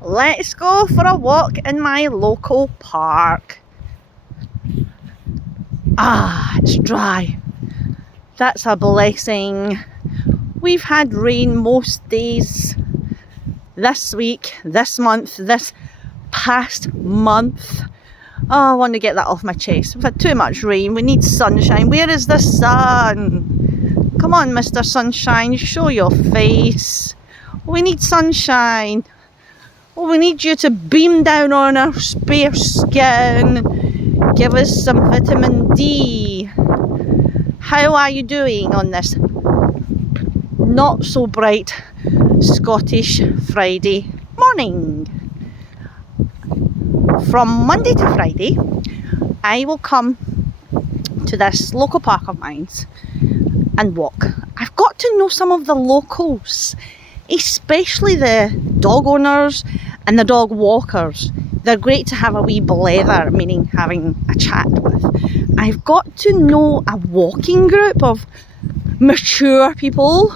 Let's go for a walk in my local park. It's dry. That's a blessing. We've had rain most days this week, this month, this past month. I want to get that off my chest. We've had too much rain. We need sunshine. Where is the sun? Come on, Mr. Sunshine, show your face. We need sunshine. We need you to beam down on our spare skin. Give us some vitamin D. How are you doing on this not so bright Scottish Friday morning? From Monday to Friday, I will come to this local park of mine and walk. I've got to know some of the locals, especially the dog owners and the dog walkers. They're great to have a wee blether, meaning having a chat with. I've got to know a walking group of mature people.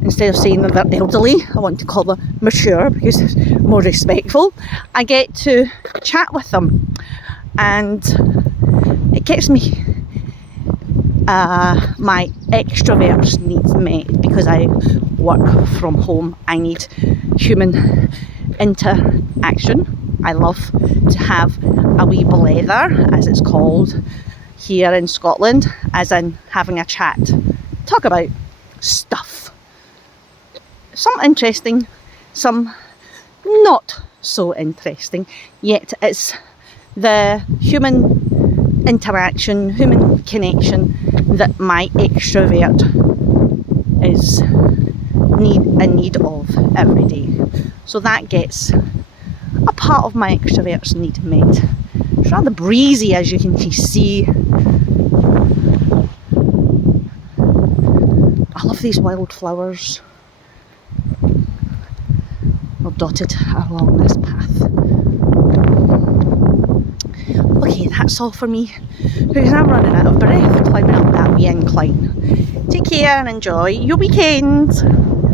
Instead of saying that they're elderly, I want to call them mature because it's more respectful. I get to chat with them, and it gets me my extroverts needs met. Because I work from home, I need human interaction. I love to have a wee blether, as it's called here in Scotland, as in having a chat, talk about stuff. Some interesting, some not so interesting, yet it's the human interaction, human connection that my extrovert is in need of every day. So that gets a part of my extrovert's need met. It's rather breezy, as you can see. I love these wildflowers. They're dotted along this path. Okay, that's all for me, because I'm running out of breath climbing up that wee incline. Take care and enjoy your weekend.